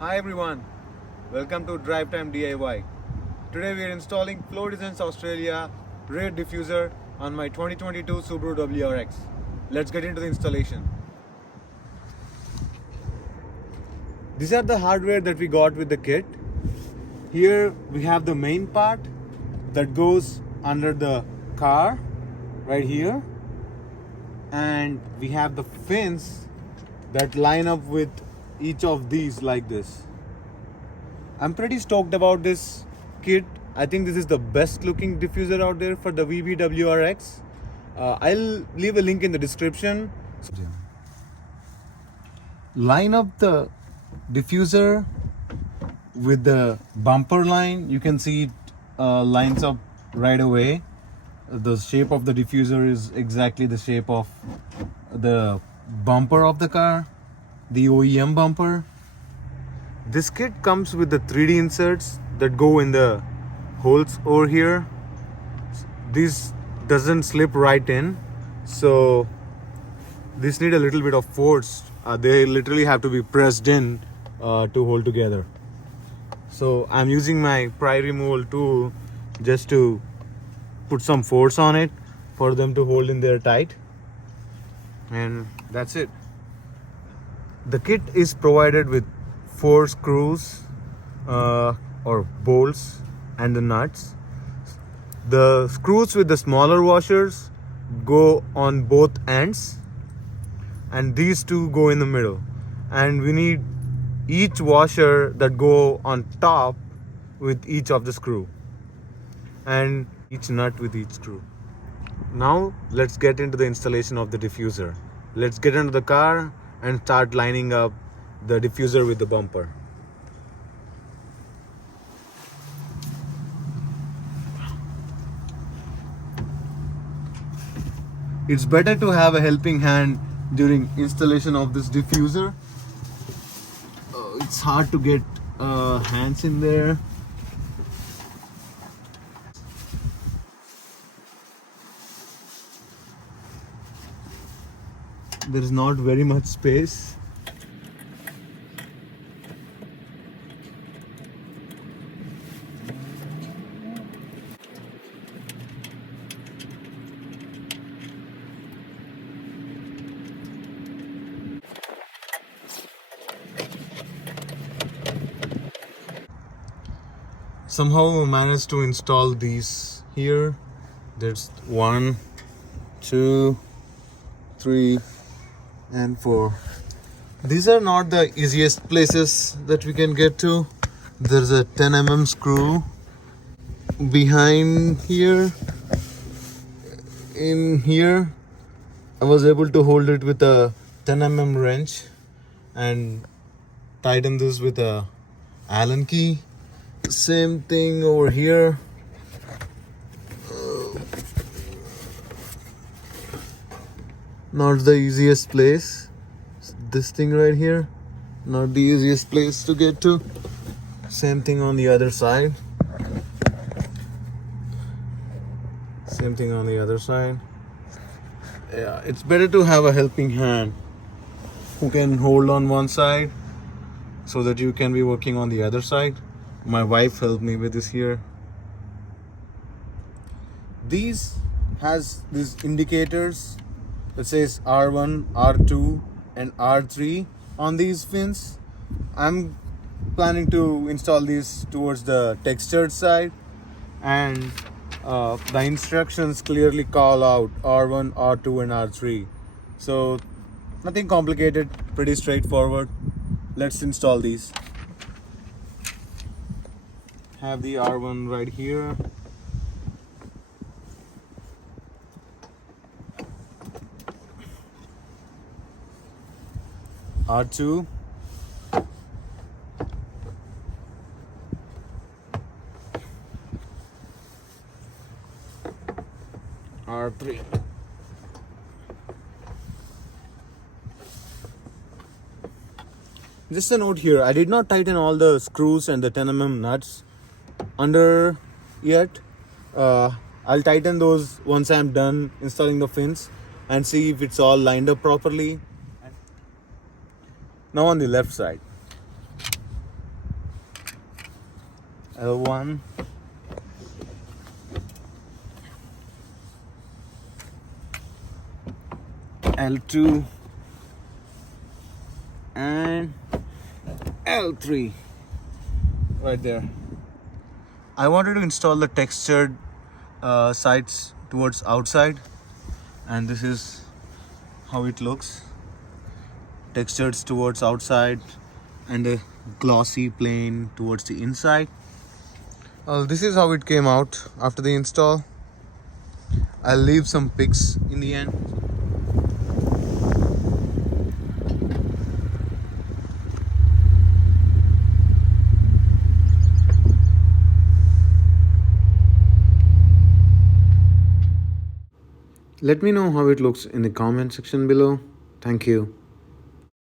Hi everyone, welcome to Drive Time DIY. Today we are installing Designs Australia Rear Diffuser on my 2022 Subaru WRX. Let's get into the installation. These are the hardware that we got with the kit. Here we have the main part that goes under the car right here, and we have the fins that line up with each of these like this. I'm pretty stoked about this kit. I think this is the best looking diffuser out there for the WRX. I'll leave a link in the description. Line up the diffuser with the bumper line. You can see it lines up right away. The shape of the diffuser is exactly the shape of the bumper of the car, the OEM bumper. This kit comes with the 3D inserts that go in the holes over here. This doesn't slip right in, so this need a little bit of force. They literally have to be pressed in to hold together. So I'm using my pry removal tool just to put some force on it for them to hold in there tight, and that's it. The kit is provided with 4 screws or bolts and the nuts. The screws with the smaller washers go on both ends, and these two go in the middle, and we need each washer that go on top with each of the screw, and each nut with each screw. Now let's get into the installation of the diffuser. Let's get into the car and start lining up the diffuser with the bumper. It's better to have a helping hand during installation of this diffuser. It's hard to get hands in there. There is not very much space. Somehow we managed to install these here. There's 1, 2, 3, and 4. These are not the easiest places that we can get to. There's a 10 mm screw behind here. In here I was able to hold it with a 10 mm wrench and tighten this with a Allen key. Same thing over here. Not the easiest place. This thing right here, not the easiest place to get to. Same thing on the other side. Same thing on the other side. Yeah, it's better to have a helping hand who can hold on one side so that you can be working on the other side. My wife helped me with this here. These has these indicators that says R1, R2 and R3 on these fins. I'm planning to install these towards the textured side, and the instructions clearly call out R1, R2 and R3. So nothing complicated, pretty straightforward. Let's install these. Have the R1 right here. R2. R3. Just a note here, I did not tighten all the screws and the 10 mm nuts under yet. I'll tighten those once I'm done installing the fins and see if it's all lined up properly. Now on the left side, L1, L2, and L3 right there. I wanted to install the textured sides towards outside, and this is how it looks. Textured towards outside and a glossy plane towards the inside. This is how it came out after the install. I'll leave some pics in the end. Let me know how it looks in the comment section below. Thank you.